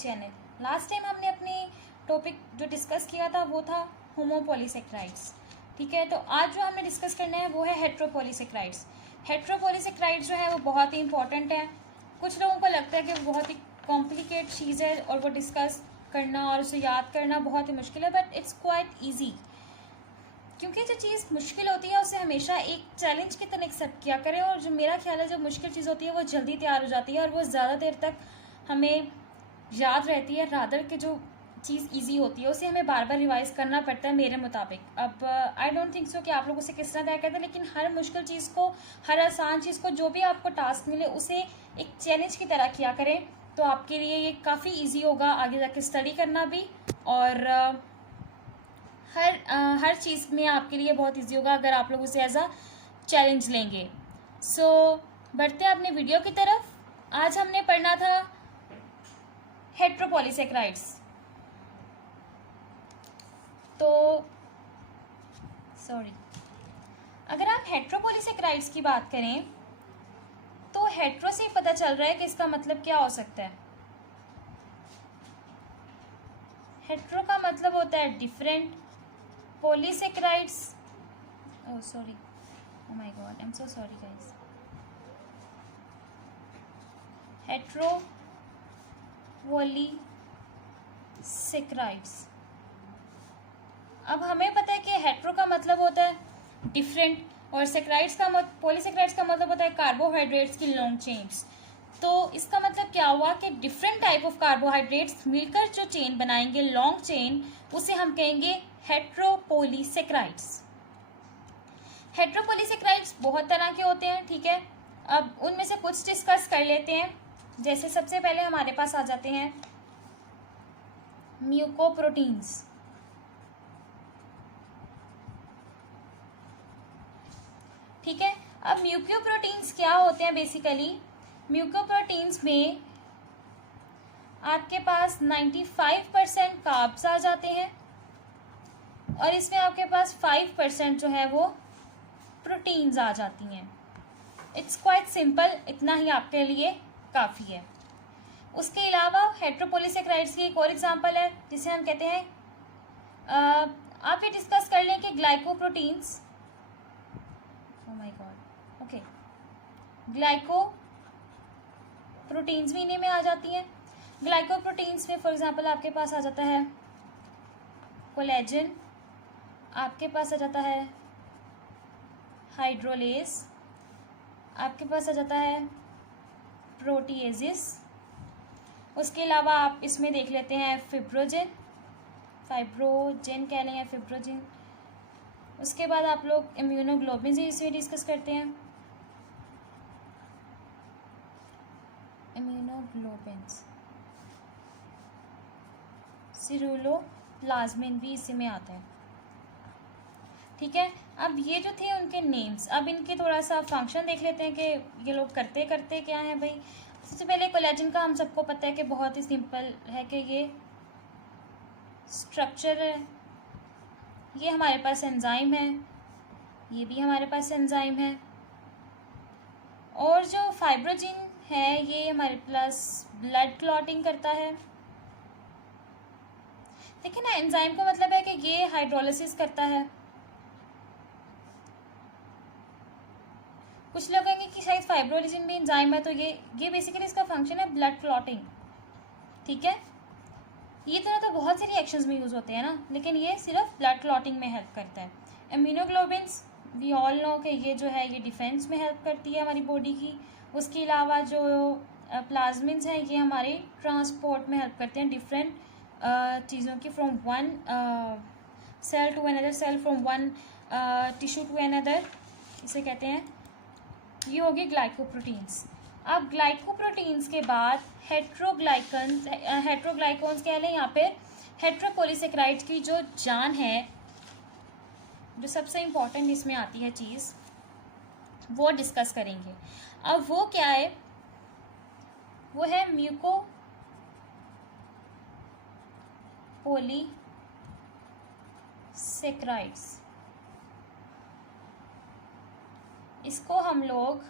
Channel. Last time हमने अपनी topic जो डिस्कस किया था वो था होमोपॉलीसेक्राइड्स। ठीक है, तो आज जो हमने डिस्कस करना है वो है हेट्रोपॉलीसेक्राइड्स। हेट्रोपॉलीसेक्राइड्स जो है वो बहुत ही इंपॉर्टेंट है। कुछ लोगों को लगता है कि वो बहुत ही कॉम्प्लिकेट चीज़ है और वो डिस्कस करना और उसे याद करना बहुत ही मुश्किल है, बट इट्स क्वाइट ईजी। क्योंकि जो चीज़ मुश्किल होती है उसे हमेशा एक चैलेंज की तरह एक्सेप्ट किया करें, और जो मेरा ख्याल है जो मुश्किल चीज़ होती है वो जल्दी तैयार हो जाती है और वो ज़्यादा देर तक हमें याद रहती है। रादर के जो चीज़ इजी होती है उसे हमें बार बार रिवाइज करना पड़ता है मेरे मुताबिक। अब आई डोंट थिंक सो कि आप लोग उसे किस तरह तय करते हैं, लेकिन हर मुश्किल चीज़ को, हर आसान चीज़ को, जो भी आपको टास्क मिले उसे एक चैलेंज की तरह किया करें, तो आपके लिए ये काफ़ी ईजी होगा आगे जाके स्टडी करना भी, और हर चीज़ में आपके लिए बहुत इजी होगा अगर आप लोग उसे एज अ चैलेंज लेंगे। सो बढ़ते हैं अपने वीडियो की तरफ। आज हमने पढ़ना था हेट्रोपॉलीसेक्राइड्स। तो अगर आप हेट्रोपॉलीसेक्राइड्स की बात करें तो हेट्रो से पता चल रहा है कि इसका मतलब क्या हो सकता है। हेट्रो का मतलब होता है different, polysaccharides, oh sorry, oh my god, I'm so sorry guys, hetero polysaccharides. अब हमें पता है कि हेट्रो का मतलब होता है डिफरेंट और सेक्राइड्स का पॉलीसेक्राइड्स का मतलब होता है कार्बोहाइड्रेट्स की लॉन्ग चेन्स। तो इसका मतलब क्या हुआ कि डिफरेंट टाइप ऑफ कार्बोहाइड्रेट्स मिलकर जो चेन बनाएंगे लॉन्ग चेन, उसे हम कहेंगे हेट्रोपॉलीसेक्राइड्स। हेट्रोपॉलीसेक्राइड्स बहुत तरह के होते हैं, ठीक है। अब उनमें से कुछ डिस्कस कर लेते हैं। जैसे सबसे पहले हमारे पास आ जाते हैं म्यूकोप्रोटीन्स। ठीक है, अब म्यूकोप्रोटीन्स क्या होते हैं बेसिकली। म्यूकोप्रोटीन्स में आपके पास 95% कार्ब्स आ जाते हैं और इसमें आपके पास 5% जो है वो प्रोटीन्स आ जाती हैं। इट्स क्वाइट सिंपल, इतना ही आपके लिए काफ़ी है। उसके अलावा हेट्रोपॉलीसेक्राइड्स की एक और एग्जांपल है जिसे हम कहते हैं, आप ये डिस्कस कर लें कि glycoproteins, oh my God, okay, glycoproteins भी इन्हीं में आ जाती हैं। ग्लाइकोप्रोटीन्स में फॉर एग्जांपल आपके पास आ जाता है कोलेजन, आपके पास आ जाता है हाइड्रोलेज, आपके पास आ जाता है प्रोटीएजिस। उसके अलावा आप इसमें देख लेते हैं फाइब्रोजन कह लें या फिब्रोजिन। उसके बाद आप लोग इम्यूनोग्लोबिन से इसमें डिस्कस करते हैं, इम्यूनोग्लोबिन्स, सिरुलोप्लाज्मिन भी इसी में आता है। ठीक है, अब ये जो थे उनके नेम्स, अब इनके थोड़ा सा फंक्शन देख लेते हैं कि ये लोग करते क्या हैं भाई। सबसे पहले कोलेजन का हम सबको पता है कि बहुत ही सिंपल है कि ये स्ट्रक्चर है, ये हमारे पास एंजाइम है, ये भी हमारे पास एंजाइम है। और जो फाइब्रोजिन है ये हमारे पास ब्लड क्लॉटिंग करता है। देखिए ना, एंजाइम का मतलब है कि ये हाइड्रोलिसिस करता है। कुछ लोग कहेंगे कि शायद फाइब्रोलिजिन भी एंजाइम है, तो ये बेसिकली इसका फंक्शन है ब्लड क्लॉटिंग। ठीक है, ये तो बहुत से रिएक्शंस में यूज़ होते हैं ना, लेकिन ये सिर्फ ब्लड क्लॉटिंग में हेल्प करता है। इम्यूनोग्लोबिन्स वी ऑल नो कि ये जो है ये डिफेंस में हेल्प करती है हमारी बॉडी की। उसके अलावा जो प्लाज्मिन्स हैं ये हमारे ट्रांसपोर्ट में हेल्प करते हैं डिफरेंट चीज़ों की, from one cell to another cell, from one tissue to another, इसे कहते हैं। ये होगी ग्लाइकोप्रोटीन्स। अब ग्लाइकोप्रोटीन्स के बाद हेट्रोग्लाइकॉन्स कह लें, यहाँ पे हेट्रोपॉलीसेक्राइड्स की जो जान है, जो सबसे इम्पॉर्टेंट इसमें आती है चीज़, वो डिस्कस करेंगे। अब वो क्या है, वो है म्यूकोपॉलीसेक्राइड्स। इसको हम लोग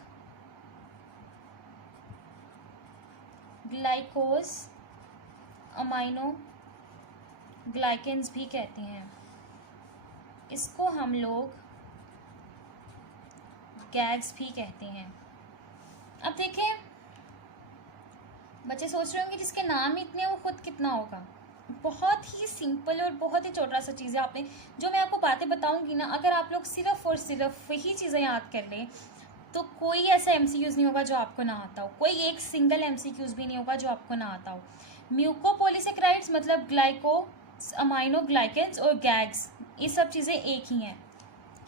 ग्लाइकोज अमाइनो ग्लाइकेंस भी कहते हैं। इसको हम लोग गैग्स भी कहते हैं। अब देखें, बच्चे सोच रहे होंगे जिसके नाम ही इतने, वो खुद कितना होगा। बहुत ही सिंपल और बहुत ही छोटा सा चीज़ है। आपने जो मैं आपको बातें बताऊंगी ना, अगर आप लोग सिर्फ और सिर्फ वही चीज़ें याद कर लें तो कोई ऐसा एमसीक्यूज़ नहीं होगा जो आपको ना आता हो, कोई एक सिंगल एमसीक्यूज़ भी नहीं होगा जो आपको ना आता हो। म्यूकोपॉलीसेकेराइड्स मतलब ग्लाइको अमाइनो ग्लाइकेंस और गैग्स, ये सब चीज़ें एक ही हैं,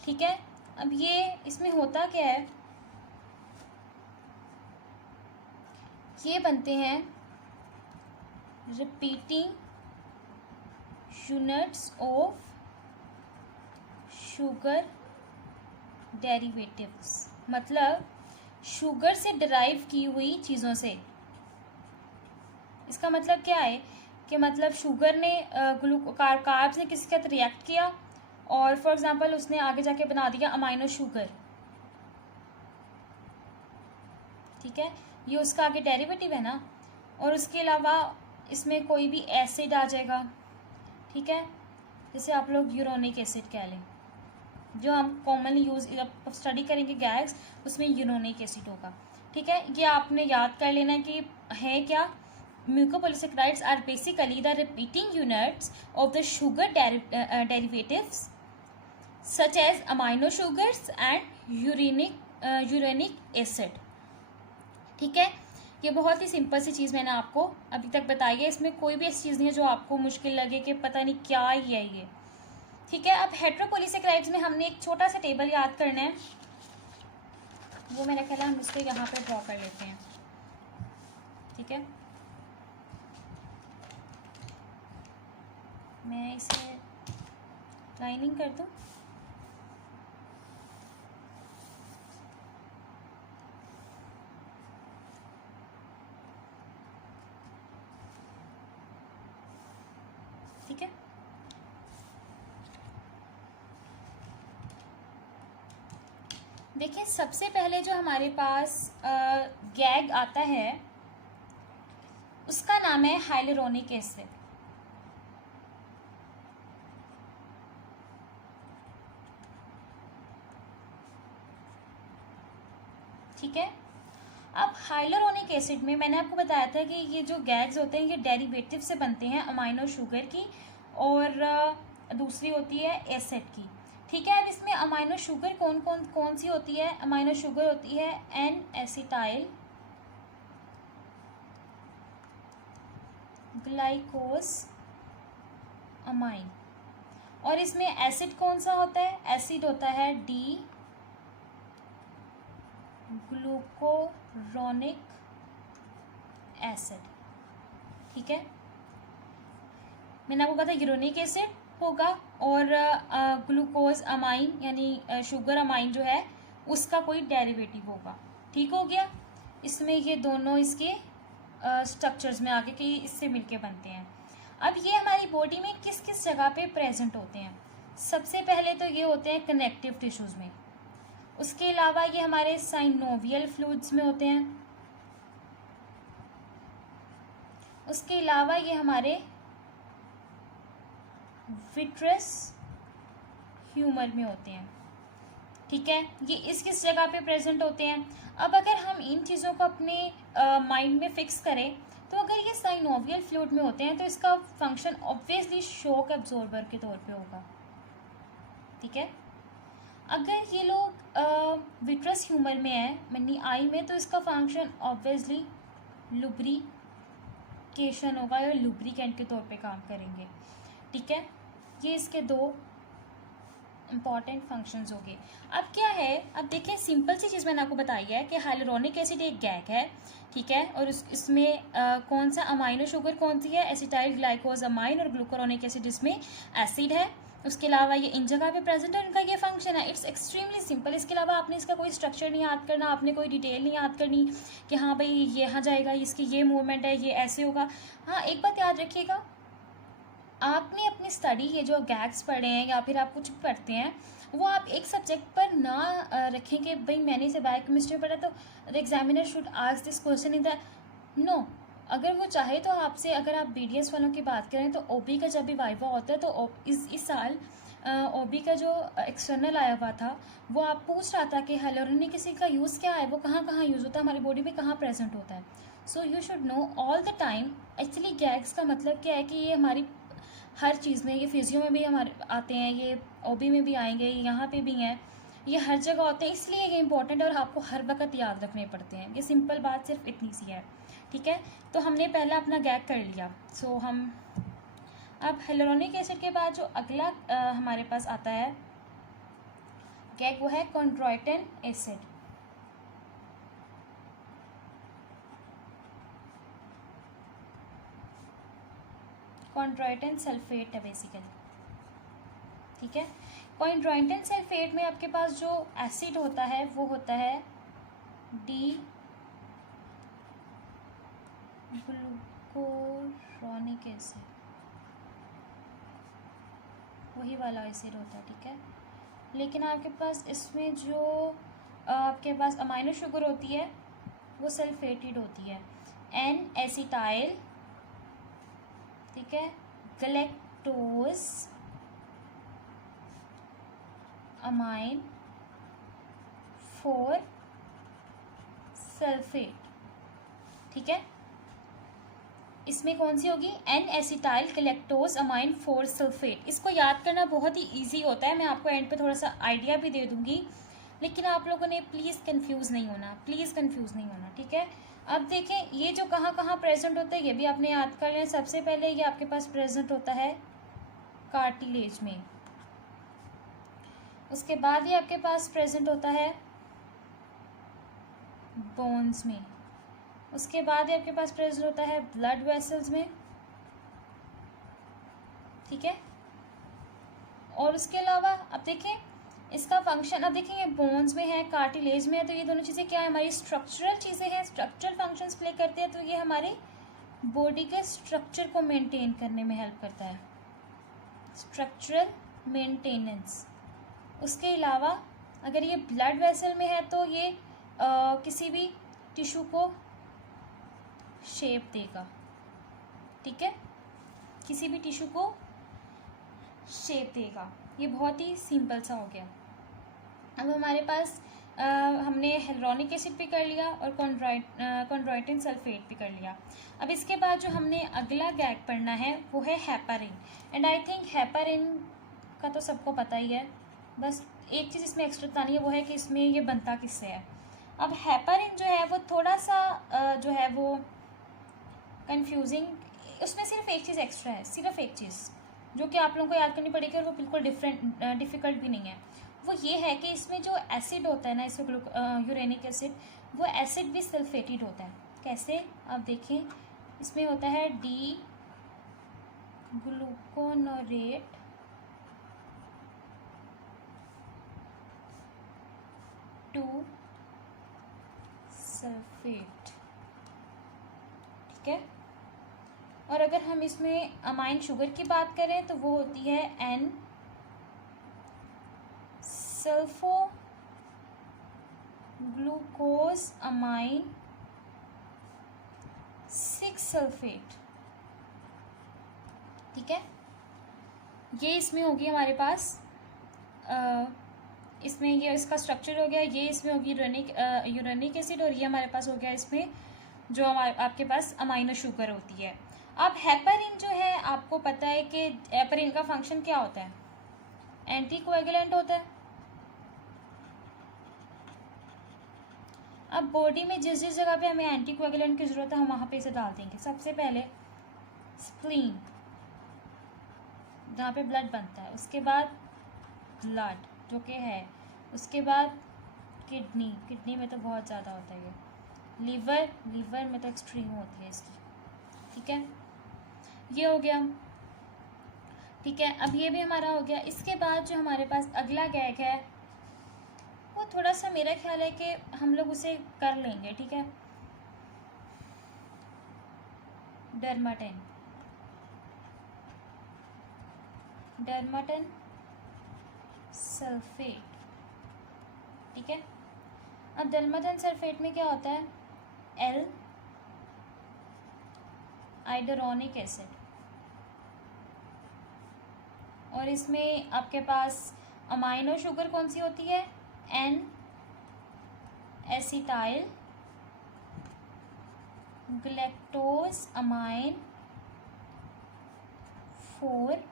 ठीक है। अब ये इसमें होता क्या है, ये बनते हैं repeating units of sugar derivatives, मतलब शुगर से डिराइव की हुई चीज़ों से। इसका मतलब क्या है कि मतलब शुगर ने कार्ब्स ने किसी के साथ रिएक्ट किया और फॉर एग्जांपल उसने आगे जाके बना दिया अमाइनो शुगर, ठीक है, ये उसका आगे डेरिवेटिव है ना। और उसके अलावा इसमें कोई भी एसिड आ जाएगा, ठीक है, जैसे आप लोग यूरोनिक एसिड कह लें, जो हम कॉमनली यूज़ जब स्टडी करेंगे गैग्स, उसमें यूरोनिक एसिड होगा, ठीक है। ये आपने याद कर लेना कि है क्या, mucopolysaccharides are basically the repeating units of the sugar derivatives such as amino sugars and uronic acid, ठीक है। ये बहुत ही सिंपल सी चीज़ मैंने आपको अभी तक बताई है। इसमें कोई भी ऐसी चीज़ नहीं है जो आपको मुश्किल लगे कि पता नहीं क्या ही है ये, ठीक है। अब हेट्रोपॉलीसेकेराइड्स में हमने एक छोटा सा टेबल याद करना है, वो मेरा ख्याल है हम इसको यहाँ पे ड्रॉ कर लेते हैं, ठीक है। मैं इसे लाइनिंग कर दूँ, ठीक है। देखिए, सबसे पहले जो हमारे पास गैग आता है उसका नाम है हाइलुरोनिक एसिड, ठीक है। अब हाइलुरोनिक एसिड में मैंने आपको बताया था कि ये जो गैग्स होते हैं ये डेरिवेटिव से बनते हैं अमाइनो शुगर की, और दूसरी होती है एसिड की, ठीक है। अब इसमें अमाइनो शुगर कौन सी होती है, अमाइनो शुगर होती है एन एसिटाइल ग्लाइकोज अमाइन, और इसमें एसिड कौन सा होता है, एसिड होता है डी ग्लूकोरोनिक एसिड, ठीक है। मैंने आपको कहा था यूरोनिक एसिड होगा और ग्लूकोज अमाइन यानी शुगर अमाइन जो है उसका कोई डेरिवेटिव होगा, ठीक हो गया। इसमें ये दोनों इसके स्ट्रक्चर्स में आगे कि इससे मिलके बनते हैं। अब ये हमारी बॉडी में किस किस जगह पे प्रेजेंट होते हैं, सबसे पहले तो ये होते हैं कनेक्टिव टिश्यूज़ में, उसके अलावा ये हमारे साइनोवियल फ्लूइड्स में होते हैं, उसके अलावा ये हमारे विट्रस ह्यूमर में होते हैं, ठीक है। ये इस किस जगह पे प्रेजेंट होते हैं। अब अगर हम इन चीज़ों को अपने माइंड में फिक्स करें तो अगर ये साइनोवियल फ्लूइड में होते हैं तो इसका फंक्शन ऑब्वियसली शॉक एब्जॉर्बर के तौर पे होगा, ठीक है। अगर ये लोग विट्रस ह्यूमर में है मनी आई में, तो इसका फंक्शन ऑब्वियसली लुब्रिकेशन होगा या लुब्रिकेंट के तौर पे काम करेंगे, ठीक है। ये इसके दो इम्पॉर्टेंट फंक्शंस हो गए। अब क्या है, अब देखिए सिंपल सी चीज़ मैंने आपको बताई है कि हाइलुरोनिक एसिड एक गैग है, ठीक है, और इसमें कौन सा अमाइनो शुगर कौन सी है, एसिटाइल ग्लाइकोज अमाइन, और ग्लूकोरोनिक एसिड इसमें एसिड है। उसके अलावा ये इन जगह पे प्रेजेंट है, इनका ये फंक्शन है। It's extremely simple. इसके अलावा आपने इसका कोई स्ट्रक्चर नहीं याद करना, आपने कोई डिटेल नहीं याद करनी कि हाँ भाई ये यहाँ जाएगा, इसकी ये मूवमेंट है, ये ऐसे होगा। हाँ, एक बात याद रखिएगा, आपने अपनी स्टडी ये जो गैग्स पढ़े हैं या फिर आप कुछ भी पढ़ते हैं वो आप एक सब्जेक्ट पर ना रखें कि भाई मैंने इसे बायोकेमिस्ट्री में पढ़ा तो the examiner should ask this question in the no. अगर वो चाहे तो आपसे, अगर आप BDS वालों की बात करें तो OB का जब भी वाइवा होता है तो इस साल OB का जो एक्सटर्नल आया हुआ था वो आप पूछ रहा था कि हाइलोरोनिक एसिड का यूज़ क्या है, वो कहाँ कहाँ यूज़ होता है, हमारी बॉडी में कहाँ प्रेजेंट होता है. So you should know all the time. Actually gags का मतलब क्या है कि ये हमारी हर चीज़ में, ये फिजियो में भी हमारे आते हैं, ये OB में भी आएंगे, यहाँ पे भी हैं, ये हर जगह होते हैं, इसलिए ये इंपॉर्टेंट है और आपको हर वक्त याद रखने पड़ते हैं. ये सिंपल बात सिर्फ इतनी सी है. ठीक है, तो हमने पहला अपना गैग कर लिया. सो हम अब हेलोरोनिक एसिड के बाद जो अगला हमारे पास आता है गैग, वो है कॉन्ड्रोइटिन एसिड. कॉन्ड्रोइटिन सल्फेट है बेसिकली. ठीक है, कॉन्ड्रोइटिन सल्फेट में आपके पास जो एसिड होता है वो होता है डी ग्लूकोरोनिक एसिड, वही वाला एसिड होता है. ठीक है, लेकिन आपके पास इसमें जो आपके पास अमाइनो शुगर होती है वो सल्फेटेड होती है. एन एसिटाइल, ठीक है, गलेक्टोज अमाइन 4 सल्फेट. ठीक है, इसमें कौन सी होगी, N acetyl galactose amine 4 sulphate. इसको याद करना बहुत ही इजी होता है, मैं आपको एंड पे थोड़ा सा आइडिया भी दे दूंगी, लेकिन आप लोगों ने प्लीज़ कंफ्यूज नहीं होना, प्लीज़ कंफ्यूज नहीं होना. ठीक है, अब देखें ये जो कहाँ कहाँ प्रेजेंट होता है ये भी आपने याद कर लिया. सबसे पहले ये आपके पास प्रेजेंट होता है कार्टिलेज में, उसके बाद ये आपके पास प्रेजेंट होता है बोन्स में, उसके बाद ये आपके पास प्रेजेंट होता है ब्लड वेसल्स में. ठीक है, और उसके अलावा अब देखें इसका फंक्शन, अब देखें ये बोन्स में है, कार्टिलेज में है, तो ये दोनों चीज़ें क्या है, हमारी स्ट्रक्चरल चीज़ें हैं, स्ट्रक्चरल फंक्शंस प्ले करते हैं. तो ये हमारे बॉडी के स्ट्रक्चर को मेंटेन करने में हेल्प करता है, स्ट्रक्चरल मेंटेनेंस. उसके अलावा अगर ये ब्लड वेसल में है तो ये किसी भी टिश्यू को शेप देगा. ठीक है, किसी भी टिश्यू को शेप देगा. ये बहुत ही सिंपल सा हो गया. अब हमारे पास हमने हेलोरोनिक एसिड भी कर लिया और कॉन्ड्रोइटिन सल्फेट भी कर लिया. अब इसके बाद जो हमने अगला गैग पढ़ना है वो है heparin. And I think heparin का तो सबको पता ही है, बस एक चीज़ इसमें एक्स्ट्रा बतानी है वो है कि इसमें ये बनता किससे है. अब हेपारिन जो है वो थोड़ा सा जो है वो कंफ्यूजिंग, उसमें सिर्फ एक चीज़ एक्स्ट्रा है, सिर्फ एक चीज़ जो कि आप लोगों को याद करनी पड़ेगी और वो बिल्कुल डिफ़िकल्ट भी नहीं है. वो ये है कि इसमें जो एसिड होता है ना, इसमें यूरेनिक एसिड, वो एसिड भी सल्फेटेड होता है. कैसे, आप देखें इसमें होता है डी ग्लूकोनोरेट टू सल्फेट. ठीक है, और अगर हम इसमें अमाइन शुगर की बात करें तो वो होती है N sulpho glucose amine 6 sulphate. ठीक है, ये इसमें होगी हमारे पास इसमें ये इसका स्ट्रक्चर हो गया, ये इसमें होगी यूरेनिक एसिड और ये हमारे पास हो गया इसमें जो आपके पास अमाइनो शुगर होती है. अब हेपारिन जो है आपको पता है कि हेपारिन का फंक्शन क्या होता है, एंटी कोएगुलेंट होता है. अब बॉडी में जिस जिस जगह पे हमें एंटी कोएगुलेंट की ज़रूरत है हम वहाँ पे इसे डाल देंगे. सबसे पहले स्प्लीन जहाँ पे ब्लड बनता है, उसके बाद ब्लड जो कि है, उसके बाद किडनी में तो बहुत ज़्यादा होता है ये, लीवर में तो एक्सट्रीम होती है इसकी. ठीक है, ये हो गया. ठीक है, अब ये भी हमारा हो गया. इसके बाद जो हमारे पास अगला गैग है वो थोड़ा सा मेरा ख्याल है कि हम लोग उसे कर लेंगे. ठीक है, डर्माटन सल्फेट. ठीक है, अब डर्माटन सल्फेट में क्या होता है, आइडरोनिक एसिड, और इसमें आपके पास अमाइनो शुगर कौन सी होती है, N acetyl galactosamine 4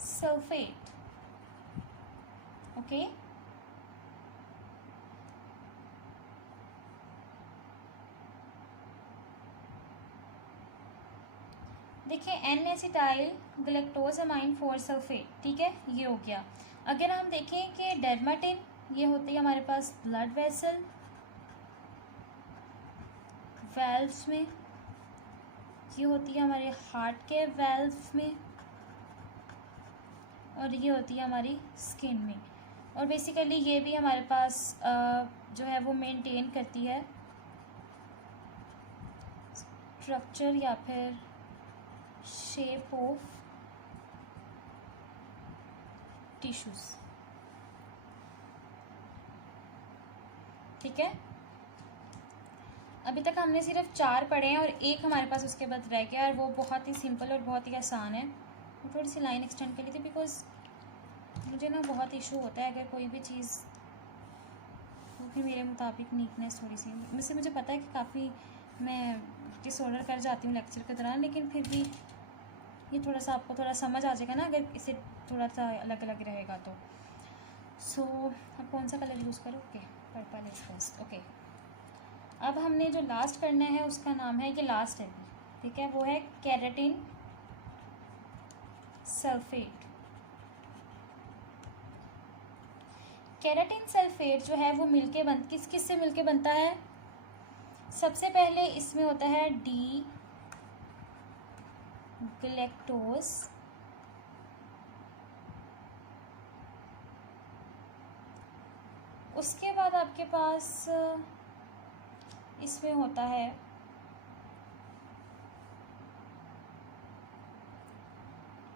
sulphate. Okay, देखिए N acetyl galactosamine 4 sulphate, ठीक है, ये हो गया। अगर हम देखें कि डर्माटिन, ये होती है हमारे पास ब्लड वेसल वेल्व्स में, ये होती है हमारे हार्ट के वेल्व्स में, और ये होती है हमारी स्किन में। और बेसिकली ये भी हमारे पास जो है वो मेंटेन करती है स्ट्रक्चर या फिर शेप ऑफ टिश्यूज, ठीक है। अभी तक हमने सिर्फ 4 पढ़े हैं और एक हमारे पास उसके बाद रह गया, और वो बहुत ही सिंपल और बहुत ही आसान है। मैं थोड़ी सी लाइन एक्सटेंड कर ली थी बिकॉज मुझे ना बहुत इशू होता है अगर कोई भी चीज़ वो भी मेरे मुताबिक नीटनेस थोड़ी सी, वैसे मुझे पता है कि काफ़ी मैं डिसऑर्डर कर जाती हूँ लेक्चर के दौरान, लेकिन फिर भी ये थोड़ा सा आपको थोड़ा समझ आ जाएगा ना अगर इसे थोड़ा सा अलग अलग रहेगा तो। सो अब कौन सा कलर यूज़ करो, okay purple is first. Okay, अब हमने जो लास्ट करना है उसका नाम है, ये लास्ट है, ठीक है, वो है केराटिन सल्फेट। केराटिन सल्फेट जो है वो मिलके किस किस से मिलके बनता है, सबसे पहले इसमें होता है डी ग्लैक्टोज, उसके बाद आपके पास इसमें होता है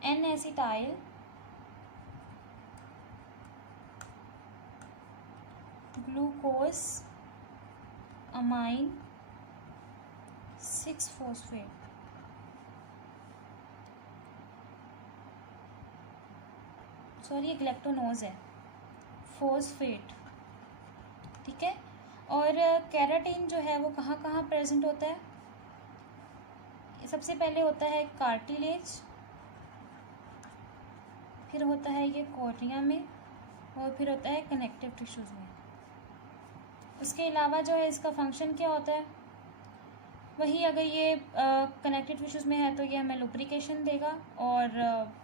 N acetyl glucose amine 6 phosphate. Sorry ये ग्लैक्टोनोज है, फॉस्फेट, ठीक है। और केराटिन जो है वो कहाँ कहाँ प्रेजेंट होता है, सबसे पहले होता है कार्टिलेज, फिर होता है ये कॉर्निया में, और फिर होता है कनेक्टिव टिश्यूज़ में। उसके अलावा जो है इसका फंक्शन क्या होता है, वही अगर ये कनेक्टिव टिश्यूज़ में है तो ये हमें लुब्रिकेशन देगा, और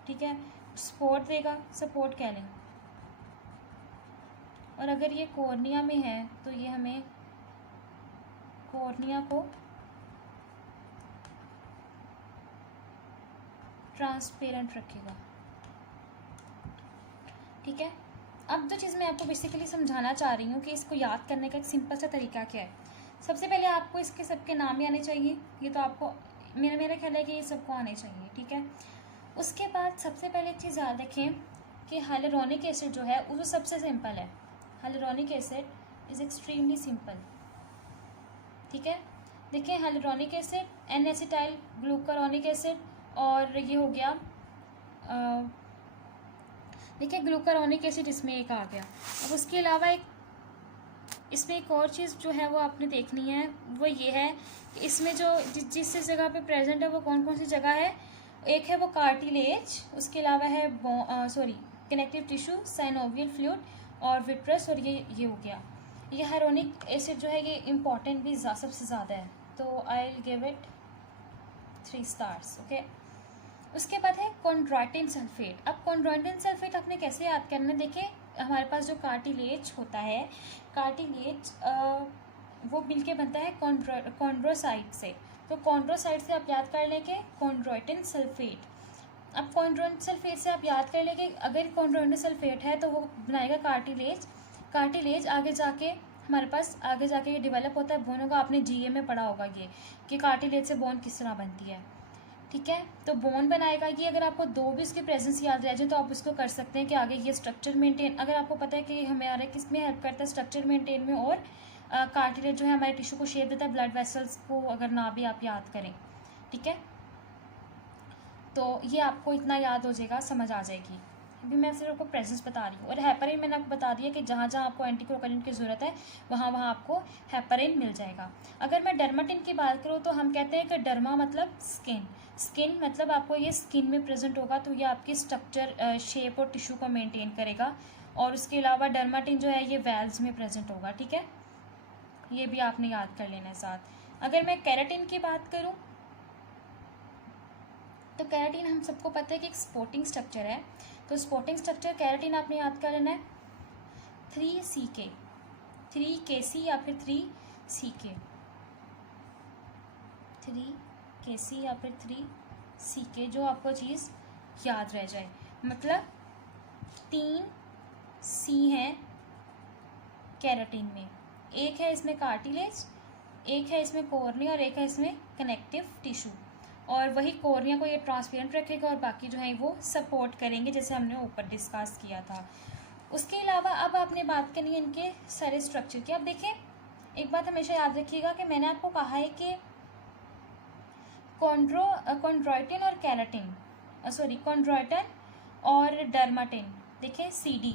ठीक है सपोर्ट देगा, सपोर्ट कह लें। और अगर ये कॉर्निया में है तो ये हमें कॉर्निया को ट्रांसपेरेंट रखेगा, ठीक है। अब जो चीज़ मैं आपको बेसिकली समझाना चाह रही हूँ कि इसको याद करने का एक सिंपल सा तरीका क्या है। सबसे पहले आपको इसके सबके नाम ही आने चाहिए, ये तो आपको मेरा ख्याल है कि ये सबको आने चाहिए, ठीक है। उसके बाद सबसे पहले एक चीज़ याद रखें कि हाइलुरोनिक एसिड जो है वो सबसे सिंपल है, hyaluronic acid is extremely simple, ठीक है। देखिए hyaluronic acid, N acetyl glucuronic acid, और ये हो गया देखिए ग्लूकारोनिक एसिड इसमें एक आ गया। अब उसके अलावा इसमें एक और चीज़ जो है वो आपने देखनी है, वो ये है कि इसमें जो जिस जगह पे प्रेजेंट है वो कौन कौन सी जगह है। एक है वो कार्टिलेज, उसके अलावा है कनेक्टिव टिश्यू, साइनोवियल फ्लूइड और विट्रस, और ये हो गया। ये हाइलुरोनिक एसिड जो है ये इम्पॉर्टेंट भी सबसे ज़्यादा है, तो I will give it 3 stars, okay. उसके बाद है कॉन्ड्राइटिन सल्फेट। अब कॉन्ड्राइटिन सल्फेट आपने कैसे याद करना है, देखिए हमारे पास जो कार्टिलेज होता है, कार्टिलेज वो मिलके बनता है कॉन्ड्रोसाइट से, तो कॉन्ड्रोसाइट से आप याद कर लें कि कॉन्ड्राइटिन सल्फेट। अब कॉन्ड्राइटिन सल्फेट से आप याद कर लें कि अगर कॉन्ड्राइटिन सल्फेट है तो वो बनाएगा कार्टिलेज, कार्टिलेज आगे जाके हमारे पास आगे जाके ये डेवलप होता है बोनों का, आपने जीए में पढ़ा होगा ये कि कार्टिलेज से बोन किस तरह बनती है, ठीक है। तो बोन बनाएगा ये, अगर आपको 2 भी उसकी प्रेजेंस याद रह जाए तो आप उसको कर सकते हैं कि आगे ये स्ट्रक्चर मेंटेन, अगर आपको पता है कि हमें आ रहा है किस में हेल्प करता है स्ट्रक्चर मेंटेन में, और कार्टिलेज जो है हमारे टिश्यू को शेप देता है, ब्लड वेसल्स को अगर ना भी आप याद करें, ठीक है, तो ये आपको इतना याद हो जाएगा, समझ आ जाएगी। अभी मैं सिर्फ आपको प्रेजेंस बता रही हूँ। और हेपरिन मैंने आपको बता दिया कि जहाँ जहाँ आपको एंटीकोगुलेंट की ज़रूरत है वहाँ वहाँ आपको हेपरिन मिल जाएगा। अगर मैं डर्माटिन की बात करूँ तो हम कहते हैं कि डर्मा मतलब स्किन, स्किन मतलब आपको ये स्किन में प्रेजेंट होगा, तो ये आपकी स्ट्रक्चर, शेप और टिश्यू को मेनटेन करेगा। और उसके अलावा डर्माटिन जो है ये वेल्व्स में प्रेजेंट होगा, ठीक है, ये भी आपने याद कर लेना है साथ। अगर मैं केराटिन की बात करूँ तो केराटिन हम सबको पता है कि एक स्पोर्टिंग स्ट्रक्चर है, तो स्पोर्टिंग स्ट्रक्चर केराटिन आपने याद कर लेना है 3CK, 3KC या फिर 3CK, 3KC या फिर 3CK, जो आपको चीज़ याद रह जाए। मतलब 3C हैं केराटिन में, एक है इसमें कार्टिलेज, एक है इसमें कोर्निया और एक है इसमें कनेक्टिव टिश्यू। और वही कोर्निया को ये ट्रांसपेरेंट रखेगा और बाकी जो है वो सपोर्ट करेंगे, जैसे हमने ऊपर डिस्कस किया था। उसके अलावा अब आपने बात करनी है इनके सारे स्ट्रक्चर की। अब देखें, एक बात हमेशा याद रखिएगा कि मैंने आपको कहा है कि कॉन्ड्रोइटिन और केराटिन, कॉन्ड्रोइटिन और डर्माटिन, देखें CD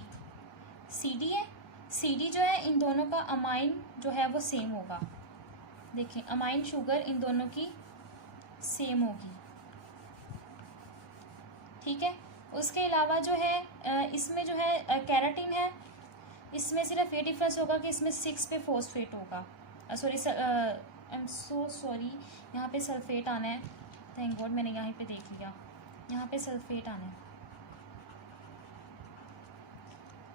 है, CD जो है इन दोनों का अमाइन जो है वो सेम होगा। देखें अमाइन शुगर इन दोनों की सेम होगी, ठीक है। उसके अलावा जो है इसमें जो है केराटिन है, इसमें सिर्फ ये डिफरेंस होगा कि इसमें 6 पे फॉस्फेट होगा, आई एम सो सॉरी, यहाँ पे सल्फेट आना है, थैंक गॉड मैंने यहाँ पे देख लिया, यहाँ पे सल्फेट आना है।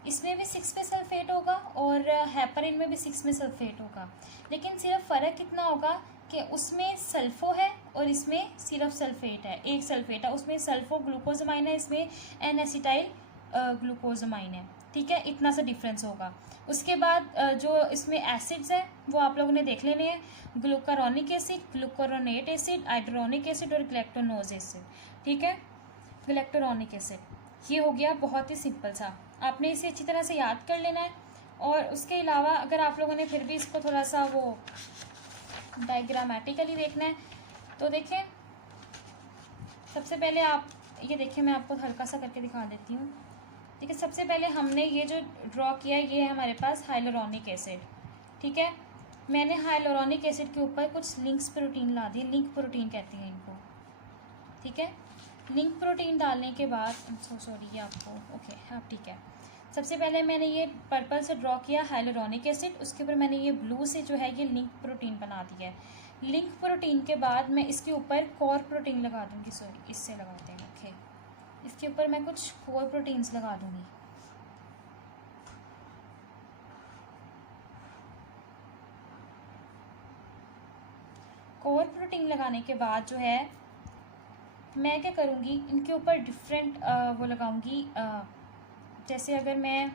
इसमें भी 6 पे सल्फेट होगा और हेपरिन में भी 6 में सल्फेट होगा, लेकिन सिर्फ फ़र्क कितना होगा कि उसमें सल्फो है और इसमें सिर्फ सल्फेट है, एक सल्फेट है, उसमें सल्फो ग्लूकोजमाइन है, इसमें एन एसिटाइल ग्लूकोजमाइन है, ठीक है, इतना सा डिफरेंस होगा। उसके बाद जो इसमें एसिड्स हैं वो आप लोगों ने देख लेने हैं, ग्लूकारोनिक एसिड, ग्लूकारोनेट एसिड, हाइड्रोनिक एसिड और ग्लैक्टोनोज एसिड, ठीक है, ग्लैक्टोरोनिक एसिड। ये हो गया बहुत ही सिंपल सा, आपने इसे अच्छी तरह से याद कर लेना है। और उसके अलावा अगर आप लोगों ने फिर भी इसको थोड़ा सा वो डायग्रामेटिकली देखना है तो देखें, सबसे पहले आप ये देखिए, मैं आपको हल्का सा करके दिखा देती हूँ। ठीक है, सबसे पहले हमने ये जो ड्रॉ किया ये है हमारे पास हाइलोरोनिक एसिड, ठीक है। मैंने हाइलोरोनिक एसिड के ऊपर कुछ लिंक्स प्रोटीन ला दी, लिंक प्रोटीन कहते हैं इनको, ठीक है। लिंक प्रोटीन डालने के बाद सॉरी ये आपको ओके हाँ ठीक है, सबसे पहले मैंने ये पर्पल से ड्रॉ किया हाइलोरोनिक एसिड, उसके ऊपर मैंने ये ब्लू से जो है ये लिंक प्रोटीन बना दिया है। लिंक प्रोटीन के बाद मैं इसके ऊपर कोर प्रोटीन लगा दूँगी, सॉरी इससे लगाते हैं ओके, इसके ऊपर मैं कुछ कोर प्रोटीन्स लगा दूँगी। कोर प्रोटीन लगाने के बाद जो है मैं क्या करूँगी, इनके ऊपर डिफरेंट वो लगाऊंगी, जैसे अगर मैं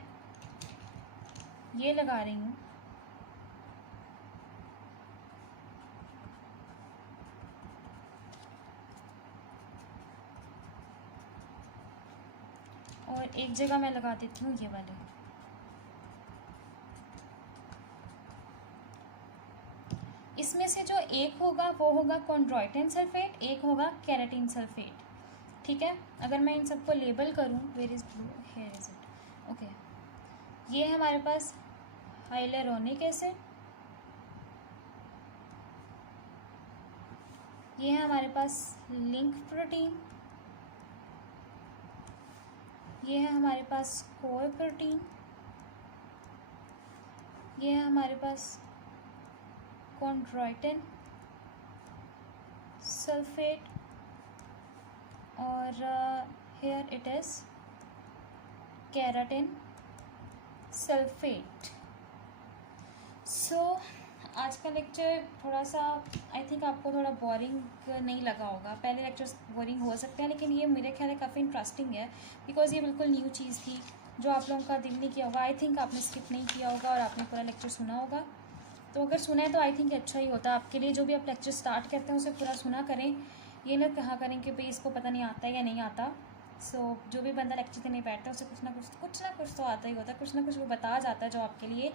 ये लगा रही हूँ और एक जगह मैं लगा देती हूँ ये वाले, इसमें से जो एक होगा वो होगा कॉन्ड्रोइटिन सल्फेट, एक होगा केराटिन सल्फेट, ठीक है। अगर मैं इन सबको लेबल करूँ, where is blue, here is it okay, ये है हमारे पास हाइलोरोनिक एसिड, ये है हमारे पास लिंक प्रोटीन, ये है हमारे पास कोर प्रोटीन, ये है हमारे पास कॉन्ड्रोइटिन सल्फेट और here it is keratan sulphate. So आज का लेक्चर थोड़ा सा आई थिंक आपको थोड़ा बोरिंग नहीं लगा होगा, पहले लेक्चर्स बोरिंग हो सकते हैं लेकिन ये मेरे ख्याल है काफ़ी इंटरेस्टिंग है, बिकॉज ये बिल्कुल न्यू चीज़ थी जो आप लोगों का दिल नहीं किया होगा, आई थिंक आपने स्किप नहीं किया होगा और आपने पूरा लेक्चर सुना होगा। तो अगर सुना है तो आई थिंक अच्छा ही होता आपके लिए, जो भी आप लेक्चर स्टार्ट करते हैं उसे पूरा सुना करें, ये ना कहा करें कि भाई इसको पता नहीं आता है या नहीं आता। सो जो भी बंदा लेक्चर देने बैठता है उसे कुछ ना कुछ तो आता ही होता है, कुछ ना कुछ वो बता जाता है जो आपके लिए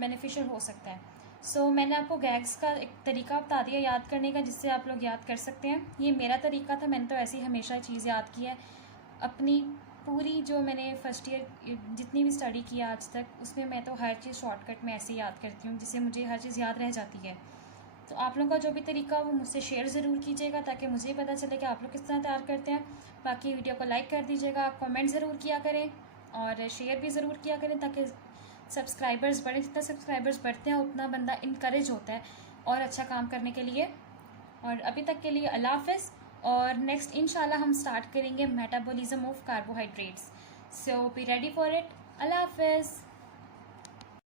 बेनिफिशियल हो सकता है। सो मैंने आपको गैग्स का एक तरीका बता दिया याद करने का, जिससे आप लोग याद कर सकते हैं। ये मेरा तरीका था, मैंने तो ऐसे ही हमेशा चीज़ याद की है। अपनी पूरी जो मैंने फर्स्ट ईयर जितनी भी स्टडी की आज तक, उसमें मैं तो हर चीज़ शॉर्टकट में ऐसे ही याद करती हूँ, जिससे मुझे हर चीज़ याद रह जाती है। तो आप लोगों का जो भी तरीका हो वो मुझसे शेयर ज़रूर कीजिएगा, ताकि मुझे पता चले कि आप लोग किस तरह तैयार करते हैं। बाकी वीडियो को लाइक कर दीजिएगा, कमेंट ज़रूर किया करें और शेयर भी ज़रूर किया करें, ताकि सब्सक्राइबर्स बढ़े। जितना सब्सक्राइबर्स बढ़ते हैं उतना बंदा इनकरेज होता है और अच्छा काम करने के लिए। और अभी तक के लिए अल्लाह हाफ़िज़। और नेक्स्ट इंशाल्लाह हम स्टार्ट करेंगे metabolism of carbohydrates. So be ready for it. अल्लाह हाफ़िज़।